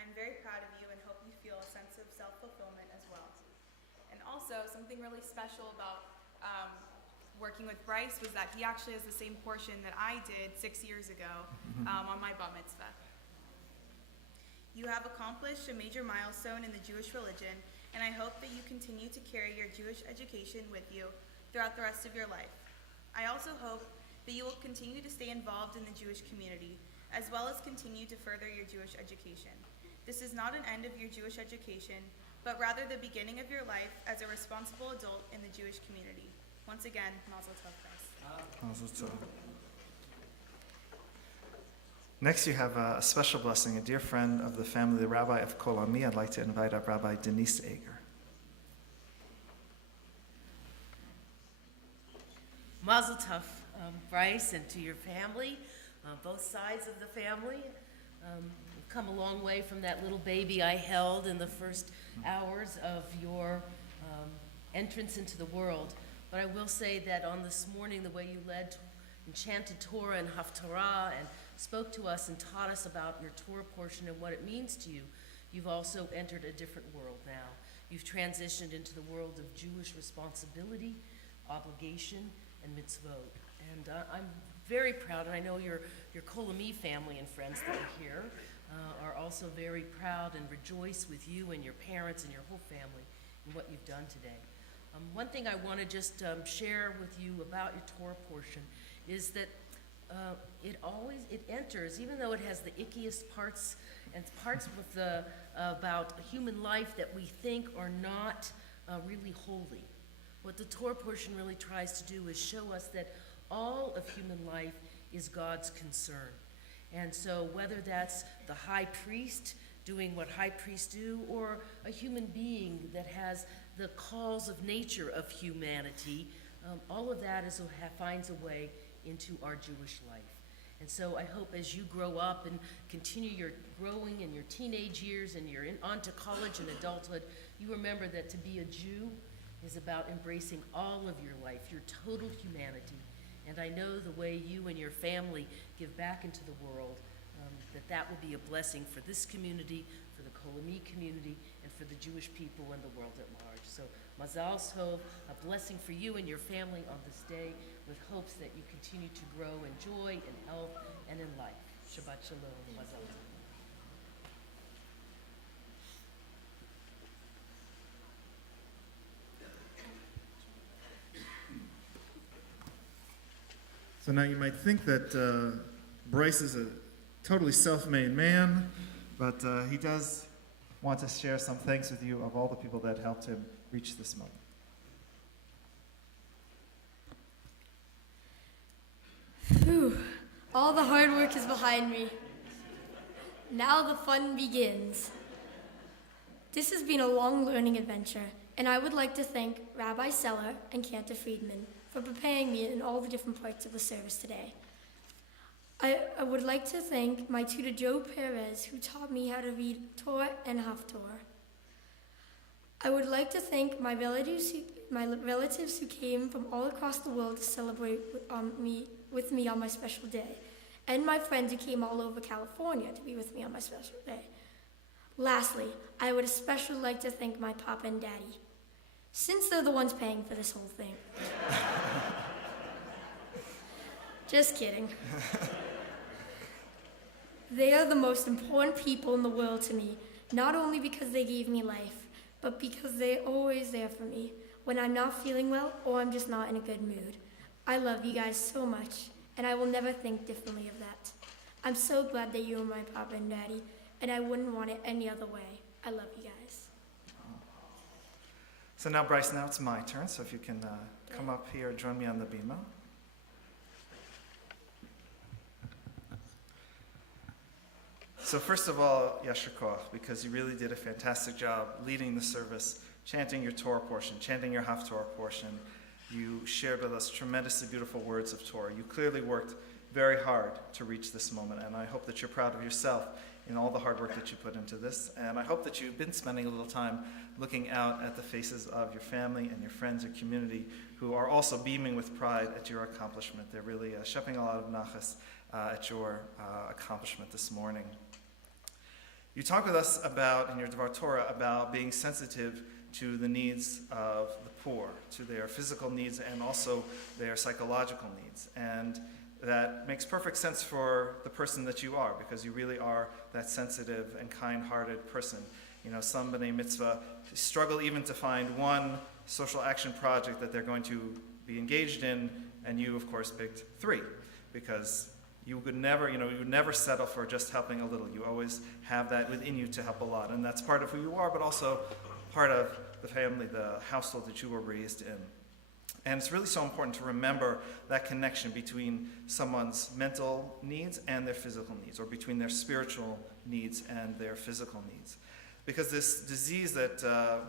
I'm very proud of you and hope you feel a sense of self-fulfillment as well. And also, something really special about working with Bryce was that he actually has the same portion that I did 6 years ago on my bat mitzvah. You have accomplished a major milestone in the Jewish religion, and I hope that you continue to carry your Jewish education with you throughout the rest of your life. I also hope that you will continue to stay involved in the Jewish community, as well as continue to further your Jewish education. This is not an end of your Jewish education, but rather the beginning of your life as a responsible adult in the Jewish community. Once again, Mazel Tov, Bryce. Mazel Tov. Next, you have a special blessing, a dear friend of the family, the Rabbi of Kol Ami. I'd like to invite up Rabbi Denise Eger. Mazel Tov, Bryce, and to your family, both sides of the family. We've come a long way from that little baby I held in the first hours of your entrance into the world. But I will say that on this morning, the way you led enchanted Torah and Haftarah and spoke to us and taught us about your Torah portion and what it means to you, you've also entered a different world now. You've transitioned into the world of Jewish responsibility, obligation, and mitzvot. And I'm very proud, and I know your Kol Ami family and friends that are here are also very proud and rejoice with you and your parents and your whole family in what you've done today. One thing I want to just share with you about your Torah portion is that it enters, even though it has the ickiest parts and parts with about human life that we think are not really holy. What the Torah portion really tries to do is show us that all of human life is God's concern. And so whether that's the high priest doing what high priests do, or a human being that has the calls of nature of humanity, all of that finds a way into our Jewish life. And so I hope as you grow up and continue your growing in your teenage years and you're on to college and adulthood, you remember that to be a Jew is about embracing all of your life, your total humanity. And I know the way you and your family give back into the world, that will be a blessing for this community, for the Kol Ami community, and for the Jewish people and the world at large. So Mazal Tov, a blessing for you and your family on this day, with hopes that you continue to grow in joy and health and in life. Shabbat Shalom, Mazal Tov. So now you might think that Bryce is a totally self-made man, but he does want to share some thanks with you of all the people that helped him reach this moment. Phew, all the hard work is behind me. Now the fun begins. This has been a long learning adventure, and I would like to thank Rabbi Seller and Cantor Friedman for preparing me in all the different parts of the service today. I would like to thank my tutor Joe Perez, who taught me how to read Torah and Haftorah. I would like to thank my relatives who came from all across the world to celebrate with me on my special day, and my friends who came all over California to be with me on my special day. Lastly, I would especially like to thank my papa and daddy, since they're the ones paying for this whole thing. Just kidding. They are the most important people in the world to me, not only because they gave me life, but because they're always there for me when I'm not feeling well or I'm just not in a good mood. I love you guys so much, and I will never think differently of that. I'm so glad that you are my papa and daddy, and I wouldn't want it any other way. I love you guys. So now, Bryce, now it's my turn, so if you can come up here, join me on the bima. So first of all, Yasher Koach, because you really did a fantastic job leading the service, chanting your Torah portion, chanting your Haftorah portion. You shared with us tremendously beautiful words of Torah. You clearly worked very hard to reach this moment, and I hope that you're proud of yourself in all the hard work that you put into this. And I hope that you've been spending a little time looking out at the faces of your family and your friends, your community, who are also beaming with pride at your accomplishment. They're really shepping a lot of nachas at your accomplishment this morning. You talk with us about, in your Dvar Torah, about being sensitive to the needs of the poor, to their physical needs and also their psychological needs. And that makes perfect sense for the person that you are, because you really are that sensitive and kind-hearted person. You know, some B'nai Mitzvah struggle even to find one social action project that they're going to be engaged in, and you, of course, picked 3, because you would never settle for just helping a little. You always have that within you to help a lot, and that's part of who you are, but also part of the family, the household that you were raised in. And it's really so important to remember that connection between someone's mental needs and their physical needs, or between their spiritual needs and their physical needs. Because this disease that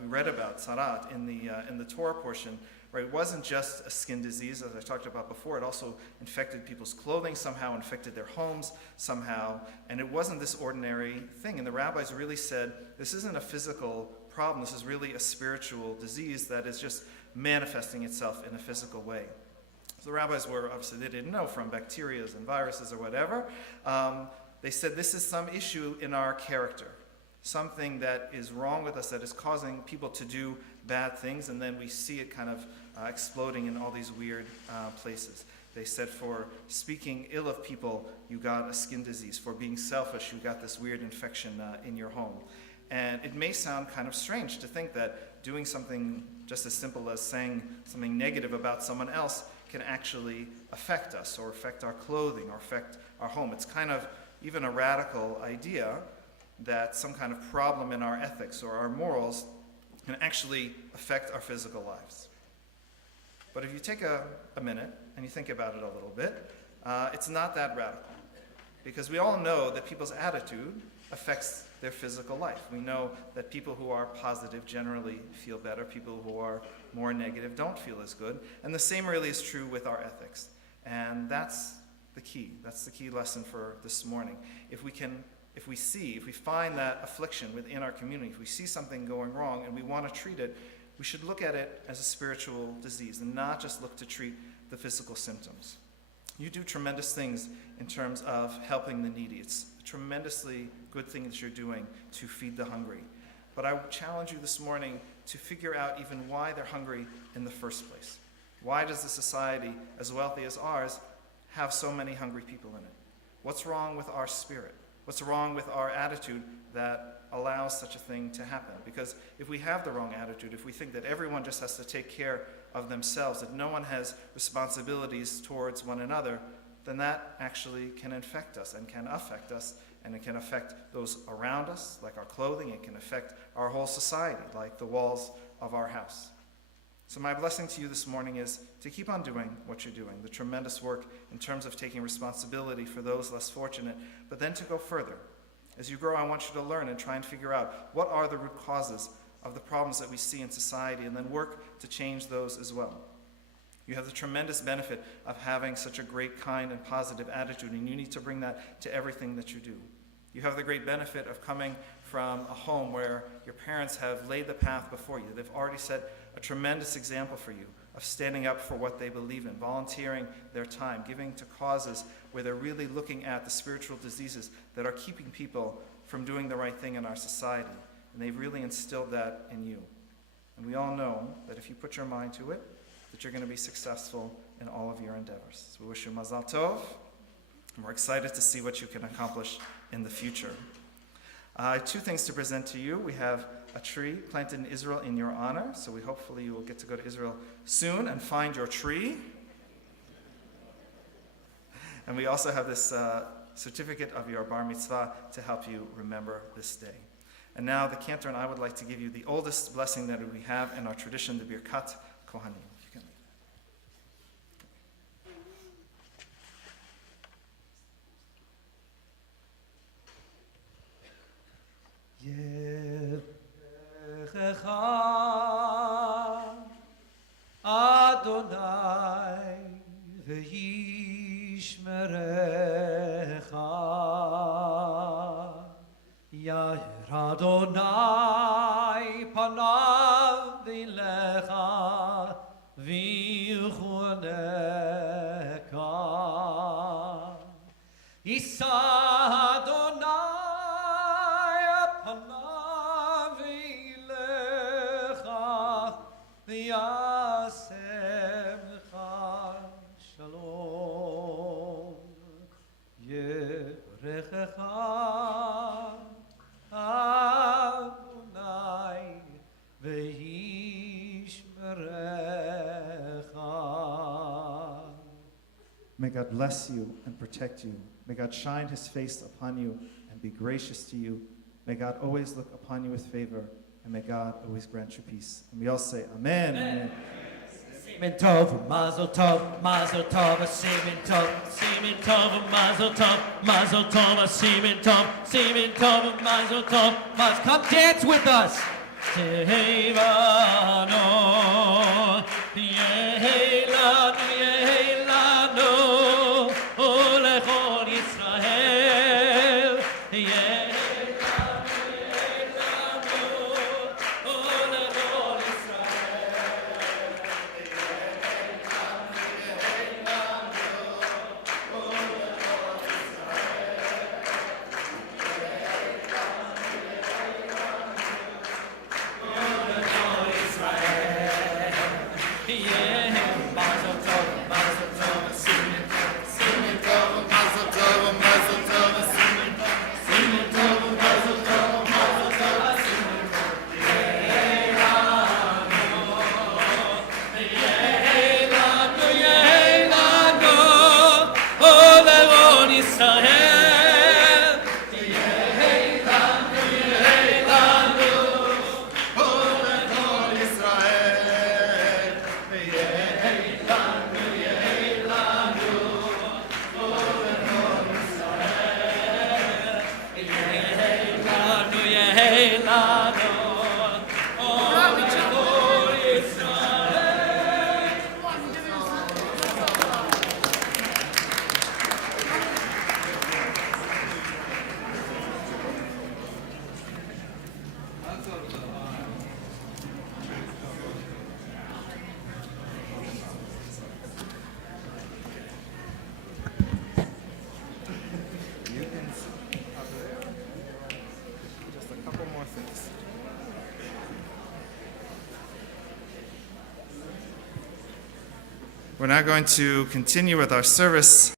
we read about, Sarat, in the Torah portion, right, wasn't just a skin disease, as I talked about before. It also infected people's clothing somehow, infected their homes somehow, and it wasn't this ordinary thing. And the rabbis really said, this isn't a physical problem, this is really a spiritual disease that is just manifesting itself in a physical way. So the rabbis were, obviously they didn't know, from bacteria and viruses or whatever. They said this is some issue in our character, something that is wrong with us that is causing people to do bad things, and then we see it kind of exploding in all these weird places. They said for speaking ill of people, you got a skin disease. For being selfish, you got this weird infection in your home. And it may sound kind of strange to think that doing something just as simple as saying something negative about someone else can actually affect us, or affect our clothing, or affect our home. It's kind of even a radical idea that some kind of problem in our ethics or our morals can actually affect our physical lives. But if you take a minute and you think about it a little bit, it's not that radical. Because we all know that people's attitude affects their physical life. We know that people who are positive generally feel better. People who are more negative don't feel as good. And the same really is true with our ethics. And that's the key. That's the key lesson for this morning. If we find that affliction within our community, if we see something going wrong and we want to treat it, we should look at it as a spiritual disease and not just look to treat the physical symptoms. You do tremendous things in terms of helping the needy. It's a tremendously good thing that you're doing to feed the hungry. But I would challenge you this morning to figure out even why they're hungry in the first place. Why does a society as wealthy as ours have so many hungry people in it? What's wrong with our spirit? What's wrong with our attitude that allows such a thing to happen? Because if we have the wrong attitude, if we think that everyone just has to take care of themselves, that no one has responsibilities towards one another, then that actually can infect us and can affect us, and it can affect those around us, like our clothing. It can affect our whole society, like the walls of our house. So my blessing to you this morning is to keep on doing what you're doing, the tremendous work in terms of taking responsibility for those less fortunate, but then to go further. As you grow, I want you to learn and try and figure out what are the root causes of the problems that we see in society, and then work to change those as well. You have the tremendous benefit of having such a great, kind, and positive attitude, and you need to bring that to everything that you do. You have the great benefit of coming from a home where your parents have laid the path before you. They've already set a tremendous example for you of standing up for what they believe in, volunteering their time, giving to causes where they're really looking at the spiritual diseases that are keeping people from doing the right thing in our society. And they've really instilled that in you. And we all know that if you put your mind to it, that you're going to be successful in all of your endeavors. So we wish you Mazal Tov, and we're excited to see what you can accomplish in the future. Two things to present to you. We have a tree planted in Israel in your honor, so hopefully you will get to go to Israel soon and find your tree. And we also have this certificate of your bar mitzvah to help you remember this day. And now the cantor and I would like to give you the oldest blessing that we have in our tradition, the Birkat Kohanim. If you can leave. Adonai v'yishmerecha Yair Adonai panav v'lecha v'chuneka Yisa Adonai Adonai v'yishmerecha. May God bless you and protect you. May God shine his face upon you and be gracious to you. May God always look upon you with favor, and may God always grant you peace. And we all say, Amen. Amen. Simen tov, mazel tov, simen tov, mazel tov, simen tov, mazel tov. Come dance with us. Tehevano, yehelanu, yehelanu, olechol Yisrael, Just a couple more things. We're now going to continue with our service.